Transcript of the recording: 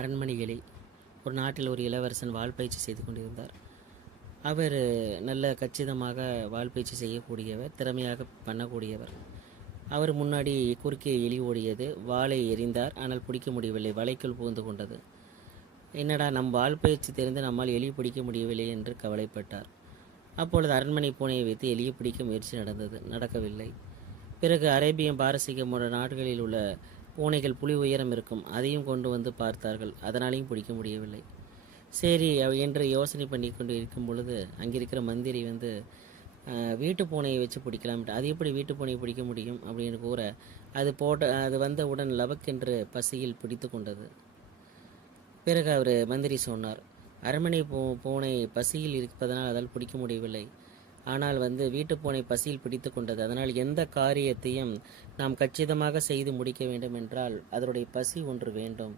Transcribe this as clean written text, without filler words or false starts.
அரண்மனைகளில் ஒரு நாட்டில் ஒரு இளவரசன் வாள்பயிற்சி செய்து கொண்டிருந்தார். அவர் நல்ல கச்சிதமாக வாள்பயிற்சி செய்யக்கூடியவர், திறமையாக பண்ணக்கூடியவர். அவர் முன்னாடி குறுக்கே எலி ஓடியது. வாளை எறிந்தார், ஆனால் பிடிக்க முடியவில்லை, வலைக்குள் புகுந்து கொண்டது. என்னடா, நம் வாள்பயிற்சி தெரிந்து நம்மால் எலி பிடிக்க முடியவில்லை என்று கவலைப்பட்டார். அப்பொழுது அரண்மனை பூனையை வைத்து எலியை பிடிக்க முயற்சி நடக்கவில்லை. பிறகு அரேபியம், பாரசீகம் போன்ற நாடுகளில் உள்ள பூனைகள் புலி உயரம் இருக்கும், அதையும் கொண்டு வந்து பார்த்தார்கள். அதனாலையும் பிடிக்க முடியவில்லை. சரி என்று யோசனை பண்ணி கொண்டு இருக்கும் பொழுது அங்கிருக்கிற மந்திரி வீட்டு பூனையை வச்சு பிடிக்கலாம். அது எப்படி வீட்டு பூனையை பிடிக்க முடியும் அப்படின்னு கூற, அது வந்தவுடன் லபக்கென்று பசியில் பிடித்து கொண்டது. பிறகு அவர் மந்திரி சொன்னார், அரண்மனை பூனை பசியில் இருப்பதனால் அதால் பிடிக்க முடியவில்லை. ஆனால் வீட்டு பூனை பசியில் பிடித்து கொண்டது. அதனால் எந்த காரியத்தையும் நாம் கச்சிதமாக செய்து முடிக்க வேண்டும் என்றால் அதனுடைய பசி ஒன்று வேண்டும்.